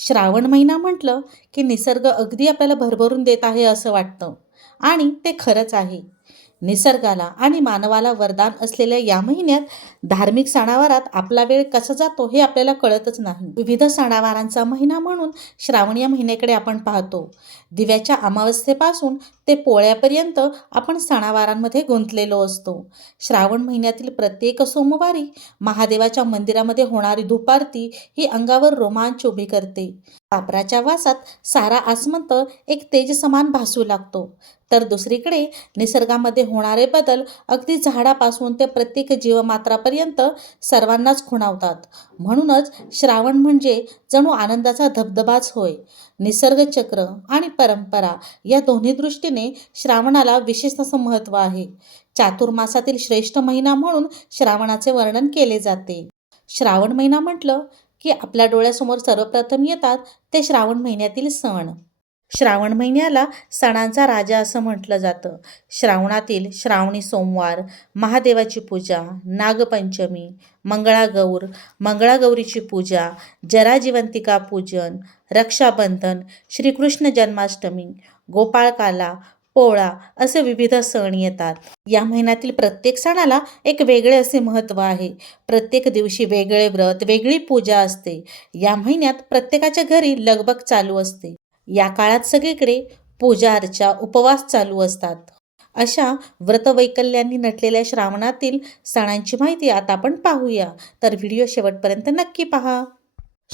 श्रावण महिना म्हटलं की निसर्ग अगदी आपल्याला भरभरून देत आहे असं वाटतं. आणि ते खरंच आहे. निसर्गाला आणि मानवाला वरदान असलेल्या या महिन्यात धार्मिक सणावारात आपला वेळ कसा जातो हे आपल्याला कळतच नाही. विविध सणावारांचा महिना म्हणून श्रावण या महिन्याकडे आपण पाहतो. दिव्याच्या अमावस्येपासून ते पोळ्यापर्यंत आपण सणावारांमध्ये गुंतलेलो असतो. श्रावण महिन्यातील प्रत्येक सोमवारी महादेवाच्या मंदिरामध्ये होणारी धुपारती ही अंगावर रोमांच उभी करते. पापराच्या वासात सारा आसमंत एक तेजसमान भासू लागतो. तर दुसरीकडे निसर्गामध्ये होणारे बदल अगदी झाडापासून ते प्रत्येक जीवमात्रापर्यंत सर्वांनाच खुणावतात. म्हणूनच श्रावण म्हणजे जणू आनंदाचा धबधबाच होय. निसर्गचक्र आणि परंपरा या दोन्ही दृष्टीने श्रावणाला विशेष असं महत्त्व आहे. चातुर्मासातील श्रेष्ठ महिना म्हणून श्रावणाचे वर्णन केले जाते. श्रावण महिना म्हटलं की आपल्या डोळ्यासमोर सर्वप्रथम येतात ते श्रावण महिन्यातील सण. श्रावण महिन्याला सणांचा राजा असं म्हटलं जातं. श्रावणातील श्रावणी सोमवार महादेवाची पूजा नागपंचमी मंगळागौर मंगळागौरीची पूजा जराजिवंतिका पूजन रक्षाबंधन श्रीकृष्ण जन्माष्टमी गोपाळकाला पोळा असे विविध सण येतात. या महिन्यातील प्रत्येक सणाला एक वेगळे असे महत्त्व आहे. प्रत्येक दिवशी वेगळे व्रत वेगळी पूजा असते. या महिन्यात प्रत्येकाच्या घरी लगबग चालू असते. या काळात सगळीकडे पूजा अर्चा उपवास चालू असतात. अशा व्रतवैकल्यांनी नटलेल्या श्रावणातील सणांची माहिती आता आपण पाहूया. तर व्हिडिओ शेवटपर्यंत नक्की पहा.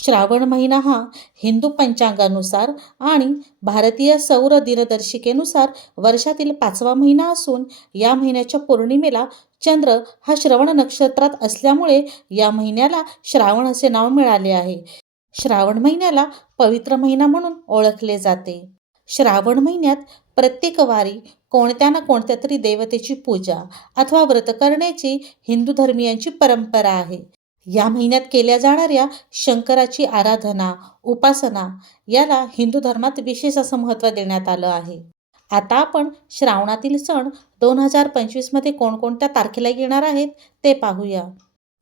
श्रावण महिना हा हिंदू पंचांगानुसार आणि भारतीय सौर दिनदर्शिकेनुसार वर्षातील पाचवा महिना असून या महिन्याच्या पौर्णिमेला चंद्र हा श्रवण नक्षत्रात असल्यामुळे या महिन्याला श्रावण असे नाव मिळाले आहे. श्रावण महिन्याला पवित्र महिना म्हणून ओळखले जाते. श्रावण महिन्यात प्रत्येक वारी कोणत्या ना कोणत्या तरी देवतेची पूजा अथवा व्रत करण्याची हिंदू धर्मियांची परंपरा आहे. या महिन्यात केल्या जाणाऱ्या शंकराची आराधना उपासना याला हिंदू धर्मात विशेष असं महत्त्व देण्यात आलं आहे. आता आपण श्रावणातील सण दोन हजार पंचवीसमध्ये कोणकोणत्या तारखेला येणार आहेत ते पाहूया.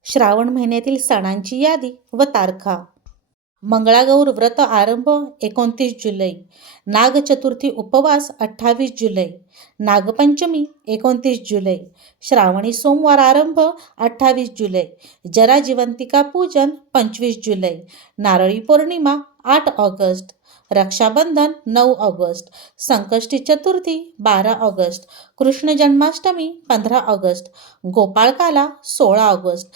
श्रावण महिन्यातील सणांची यादी व तारखा. मंगळागौर व्रत आरंभ एकोणतीस जुलै. नागचतुर्थी उपवास अठ्ठावीस जुलै. नागपंचमी एकोणतीस जुलै. श्रावणी सोमवार आरंभ अठ्ठावीस जुलै. जराजिवंतिका पूजन पंचवीस जुलै. नारळी पौर्णिमा आठ ऑगस्ट. रक्षाबंधन नऊ ऑगस्ट. संकष्टी चतुर्थी बारा ऑगस्ट. कृष्ण जन्माष्टमी पंधरा ऑगस्ट. गोपाळकाला सोळा ऑगस्ट.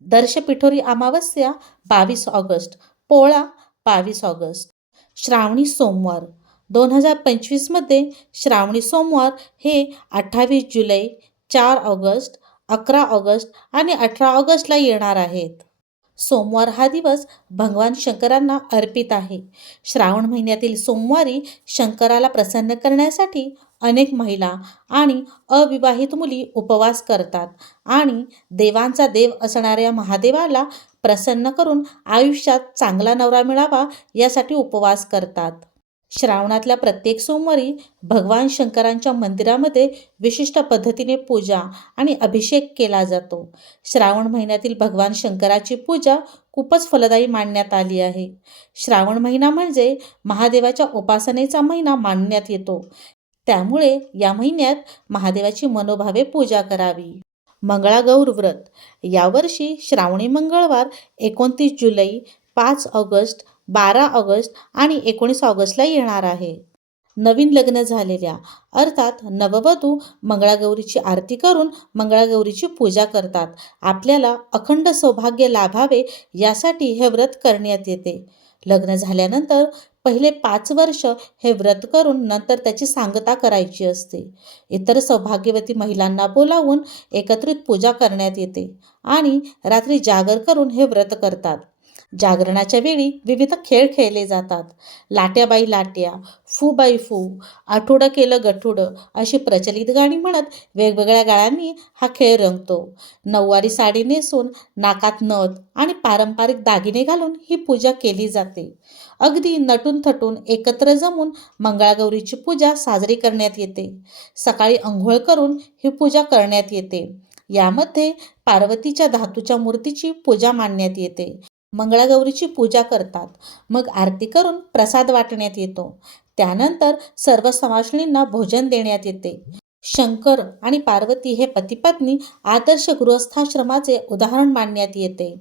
दर्शपिठोरी अमावस्या बावीस ऑगस्ट. पोळा बावीस ऑगस्ट. श्रावणी सोमवार. दोन हजार पंचवीसमध्ये श्रावणी सोमवार हे अठ्ठावीस जुलै चार ऑगस्ट अकरा ऑगस्ट आणि अठरा ऑगस्टला येणार आहेत. सोमवार हा दिवस भगवान शंकरांना अर्पित आहे. श्रावण महिन्यातील सोमवारी शंकराला प्रसन्न करण्यासाठी अनेक महिला आणि अविवाहित मुली उपवास करतात आणि देवांचा देव असणाऱ्या महादेवाला प्रसन्न करून आयुष्यात चांगला नवरा मिळावा यासाठी उपवास करतात. श्रावणातल्या प्रत्येक सोमवारी भगवान शंकरांच्या मंदिरामध्ये विशिष्ट पद्धतीने पूजा आणि अभिषेक केला जातो. श्रावण महिन्यातील भगवान शंकराची पूजा खूपच फलदायी मानण्यात आली आहे. श्रावण महिना म्हणजे महादेवाच्या उपासनेचा महिना मानण्यात येतो. त्यामुळे या महिन्यात महादेवाची मनोभावे पूजा करावी. मंगळागौर व्रत. यावर्षी श्रावणी मंगळवार एकोणतीस जुलै पाच ऑगस्ट बारा ऑगस्ट आणि एकोणीस ऑगस्टला येणार आहे. नवीन लग्न झालेल्या अर्थात नववधू मंगळागौरीची आरती करून मंगळागौरीची पूजा करतात. आपल्याला अखंड सौभाग्य लाभावे यासाठी हे व्रत करण्यात येते. लग्न झाल्यानंतर पहिले पाच वर्ष हे व्रत करून नंतर त्याची सांगता करायची असते. इतर सौभाग्यवती महिलांना बोलावून एकत्रित पूजा करण्यात येते आणि रात्री जागर करून हे व्रत करतात. जागरणाच्या वेळी विविध खेळ खेळले जातात. लाट्याबाई लाट्या फू बाई फू आठवडं केलं गठुडं अशी प्रचलित गाणी म्हणत वेगवेगळ्या गाळ्यांनी हा खेळ रंगतो. नऊवारी साडी नेसून नाकात नथ आणि पारंपरिक दागिने घालून ही पूजा केली जाते. अगदी नटून थटून एकत्र जमून मंगळागौरीची पूजा साजरी करण्यात येते. सकाळी अंघोळ करून ही पूजा करण्यात येते. यामध्ये पार्वतीच्या धातूच्या मूर्तीची पूजा मांडण्यात येते. मंगळागौरीची पूजा करतात. मग आरती करून प्रसाद वाटण्यात येतो. त्यानंतर सर्व समाजणींना भोजन देण्यात येते. शंकर आणि पार्वती हे पतिपत्नी आदर्श गृहस्थाश्रमाचे उदाहरण मानण्यात येते.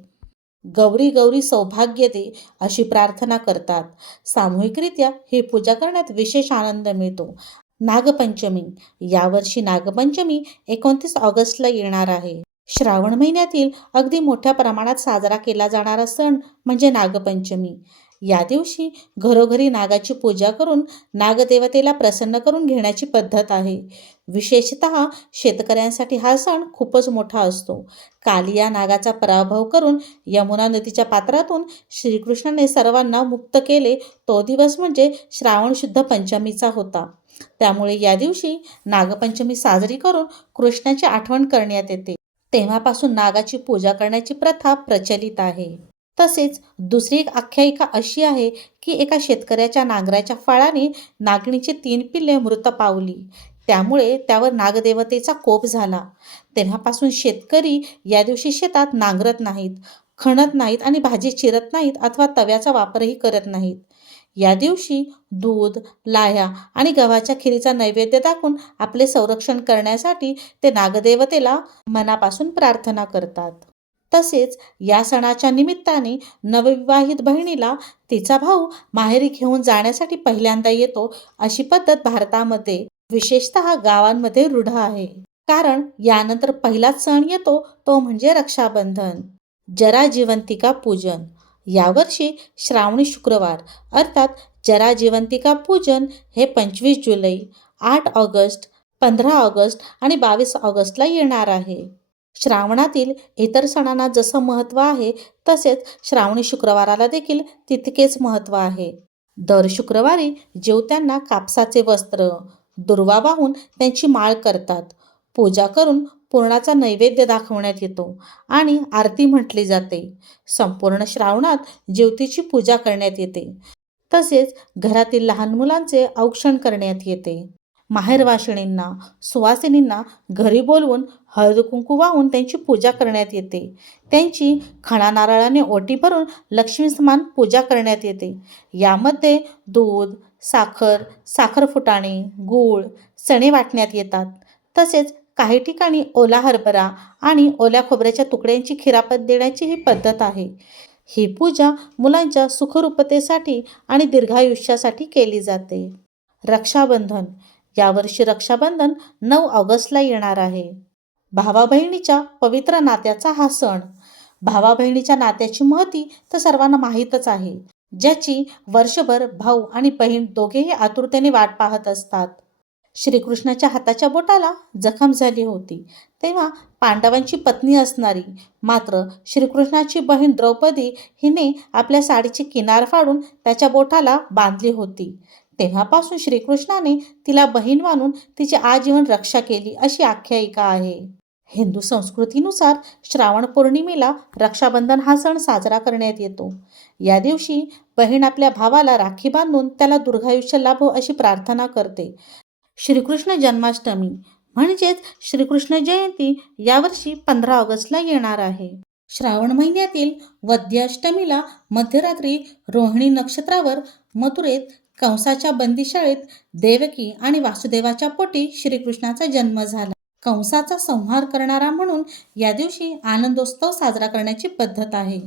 गौरी गौरी सौभाग्य दे अशी प्रार्थना करतात. सामूहिकरित्या ही पूजा करण्यात विशेष आनंद मिळतो. नागपंचमी. यावर्षी नागपंचमी एकोणतीस ऑगस्टला येणार आहे. श्रावण महिन्यातील अगदी मोठ्या प्रमाणात साजरा केला जाणारा सण म्हणजे नागपंचमी. या दिवशी घरोघरी नागाची पूजा करून नागदेवतेला प्रसन्न करून घेण्याची पद्धत आहे. विशेषत शेतकऱ्यांसाठी हा सण खूपच मोठा असतो. कालिया नागाचा पराभव करून यमुना नदीच्या पात्रातून श्रीकृष्णाने सर्वांना मुक्त केले तो दिवस म्हणजे श्रावण शुद्ध पंचमीचा होता. त्यामुळे या दिवशी नागपंचमी साजरी करून कृष्णाची आठवण करण्यात येते. तेव्हापासून नागाची पूजा करण्याची प्रथा प्रचलित आहे. तसेच दुसरी एक आख्यायिका अशी आहे की एका शेतकऱ्याच्या नांगराच्या फाळाने नागणीचे तीन पिल्ले मृत पावली. त्यामुळे त्यावर नागदेवतेचा कोप झाला. तेव्हापासून शेतकरी या दिवशी शेतात नांगरत नाहीत खणत नाहीत आणि भाजी चिरत नाहीत अथवा तव्याचा वापरही करत नाहीत. या दिवशी दूध लाह्या आणि गव्हाच्या खिरीचा नैवेद्य दाखवून आपले संरक्षण करण्यासाठी ते नागदेवतेला मनापासून प्रार्थना करतात. तसेच या सणाच्या निमित्ताने नवविवाहित बहिणीला तिचा भाऊ माहेरी घेऊन जाण्यासाठी पहिल्यांदा येतो अशी पद्धत भारतामध्ये विशेषत गावांमध्ये रूढ आहे. कारण यानंतर पहिलाच सण येतो तो म्हणजे रक्षाबंधन. जरा जिवंतिका पूजन. यावर्षी श्रावणी शुक्रवार अर्थात जरा जिवंतिका पूजन हे पंचवीस जुलै आठ ऑगस्ट पंधरा ऑगस्ट आणि बावीस ऑगस्टला येणार आहे. श्रावणातील इतर सणांना जसं महत्त्व आहे तसेच श्रावणी शुक्रवाराला देखील तितकेच महत्त्व आहे. दर शुक्रवारी जेवत्यांना कापसाचे वस्त्र दुर्वा वाहून त्यांची माळ करतात. पूजा करून पुरणाचा नैवेद्य दाखवण्यात येतो आणि आरती म्हटली जाते. संपूर्ण श्रावणात ज्योतीची पूजा करण्यात येते. तसेच घरातील लहान मुलांचे औक्षण करण्यात येते. माहेरवाशिणींना सुवासिनींना घरी बोलवून हळद कुंकू वाहून त्यांची पूजा करण्यात येते. त्यांची खणा नारळाने ओटी भरून लक्ष्मी समान पूजा करण्यात येते. यामध्ये दूध साखर साखर फुटाणे गूळ चणे वाटण्यात येतात. तसेच काही ठिकाणी ओला हरभरा आणि ओल्या खोबऱ्याच्या तुकड्यांची खिरापत देण्याची ही पद्धत आहे. ही पूजा मुलांच्या सुखरूपतेसाठी आणि दीर्घायुष्यासाठी केली जाते. रक्षाबंधन. यावर्षी रक्षाबंधन नऊ ऑगस्टला येणार आहे. भावा बहिणीच्या पवित्र नात्याचा हा सण. भावा बहिणीच्या नात्याची महती तर सर्वांना माहीतच आहे ज्याची वर्षभर भाऊ आणि बहीण दोघेही आतुरतेने वाट पाहत असतात. श्रीकृष्णाच्या हाताच्या बोटाला जखम झाली होती. तेव्हा पांडवांची पत्नी असणारी मात्र श्रीकृष्णाची बहीण द्रौपदी हिने आपल्या साडीची किनार फाडून त्याच्या बोटाला बांधली होती. तेव्हापासून श्रीकृष्णाने तिला बहीण मानून तिची आजीवन रक्षा केली अशी आख्यायिका आहे. हिंदू संस्कृतीनुसार श्रावण पौर्णिमेला रक्षाबंधन हा सण साजरा करण्यात येतो. या दिवशी बहीण आपल्या भावाला राखी बांधून त्याला दुर्गायुष्य लाभो अशी प्रार्थना करते. श्रीकृष्ण जन्माष्टमी. म्हणजेच श्रीकृष्ण जयंती यावर्षी पंधरा ऑगस्टला येणार आहे. श्रावण महिन्यातील वद्याष्टमीला मध्यरात्री रोहिणी नक्षत्रावर मथुरेत कंसाच्या बंदीशाळेत देवकी आणि वासुदेवाच्या पोटी श्रीकृष्णाचा जन्म झाला. कंसाचा संहार करणारा म्हणून या दिवशी आनंदोत्सव साजरा करण्याची पद्धत आहे.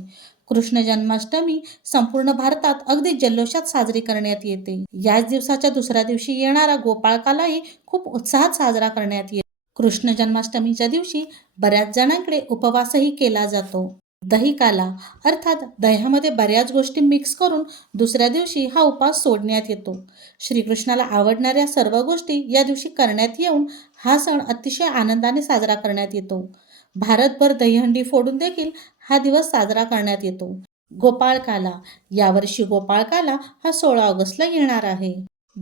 कृष्ण जन्माष्टमी संपूर्ण भारतात अगदी जल्लोषात साजरी करण्यात येते. याच दिवसाच्या दुसऱ्या दिवशी येणारा गोपाळकालाही खूप उत्साहात साजरा करण्यात येतो. कृष्ण जन्माष्टमीच्या दिवशी बऱ्याच जणांकडे उपवासही केला जातो. दहीकाला अर्थात दह्यामध्ये बऱ्याच गोष्टी मिक्स करून दुसऱ्या दिवशी हा उपास सोडण्यात येतो. श्रीकृष्णाला आवडणाऱ्या सर्व गोष्टी या दिवशी करण्यात येऊन हा सण अतिशय आनंदाने साजरा करण्यात येतो. भारतभर दहीहंडी फोडून देखील हा दिवस साजरा करण्यात येतो. गोपाळकाला यावर्षी गोपाळकाला हा सोळा ऑगस्टला येणार आहे.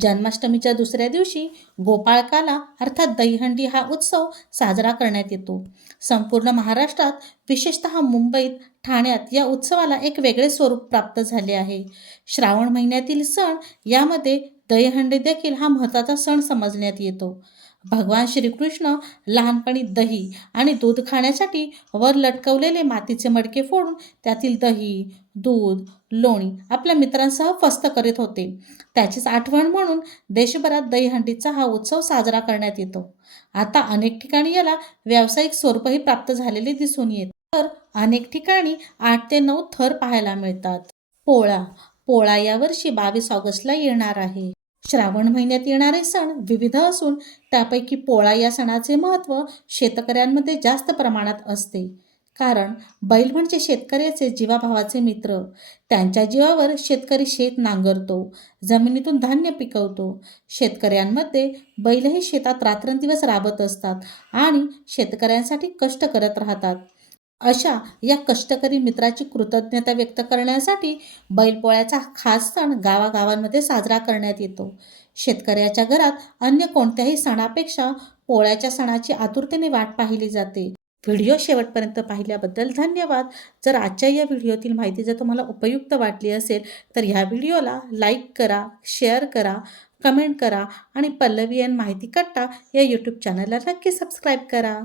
जन्माष्टमीच्या दुसऱ्या दिवशी गोपाळकाला अर्थात दहीहंडी हा उत्सव साजरा करण्यात येतो. संपूर्ण महाराष्ट्रात विशेषतः मुंबईत ठाण्यात या उत्सवाला एक वेगळे स्वरूप प्राप्त झाले आहे. श्रावण महिन्यातील सण यामध्ये दहीहंडी देखील हा महत्त्वाचा सण समजण्यात येतो. भगवान श्रीकृष्ण लहानपणी दही आणि दूध खाण्यासाठी वर लटकवलेले मातीचे मडके फोडून त्यातील दही दूध लोणी आपल्या मित्रांसह फस्त करीत होते. त्याचीच आठवण म्हणून देशभरात दहीहंडीचा हा उत्सव साजरा करण्यात येतो. आता अनेक ठिकाणी याला व्यावसायिक स्वरूपही प्राप्त झालेले दिसून येते. तर अनेक ठिकाणी आठ ते नऊ थर पाहायला मिळतात. पोळा पोळा यावर्षी बावीस ऑगस्टला येणार आहे. श्रावण महिन्यात येणारे सण विविध असून त्यापैकी पोळा या सणाचे महत्त्व शेतकऱ्यांमध्ये जास्त प्रमाणात असते. कारण बैल म्हणजे शेतकऱ्याचे जीवाभावाचे मित्र. त्यांच्या जीवावर शेतकरी शेत नांगरतो जमिनीतून धान्य पिकवतो. शेतकऱ्यांमध्ये बैलही शेतात रात्रंदिवस राबत असतात आणि शेतकऱ्यांसाठी कष्ट करत राहतात. अशा या कष्टकरी मित्राची कृतज्ञता व्यक्त करण्यासाठी बैलपोळ्याचा खास सण गावागावांमध्ये साजरा करण्यात येतो. शेतकऱ्याच्या घरात अन्य कोणत्याही सणापेक्षा पोळ्याच्या सणाची आतुरतेने वाट पाहिली जाते. व्हिडिओ शेवटपर्यंत पाहिल्याबद्दल धन्यवाद. जर आजच्या या व्हिडिओतील माहिती जर तुम्हाला उपयुक्त वाटली असेल तर ह्या व्हिडिओला लाईक करा शेअर करा कमेंट करा आणि पल्लवी एन माहिती कट्टा या यूट्यूब चॅनलला नक्की सबस्क्राईब करा.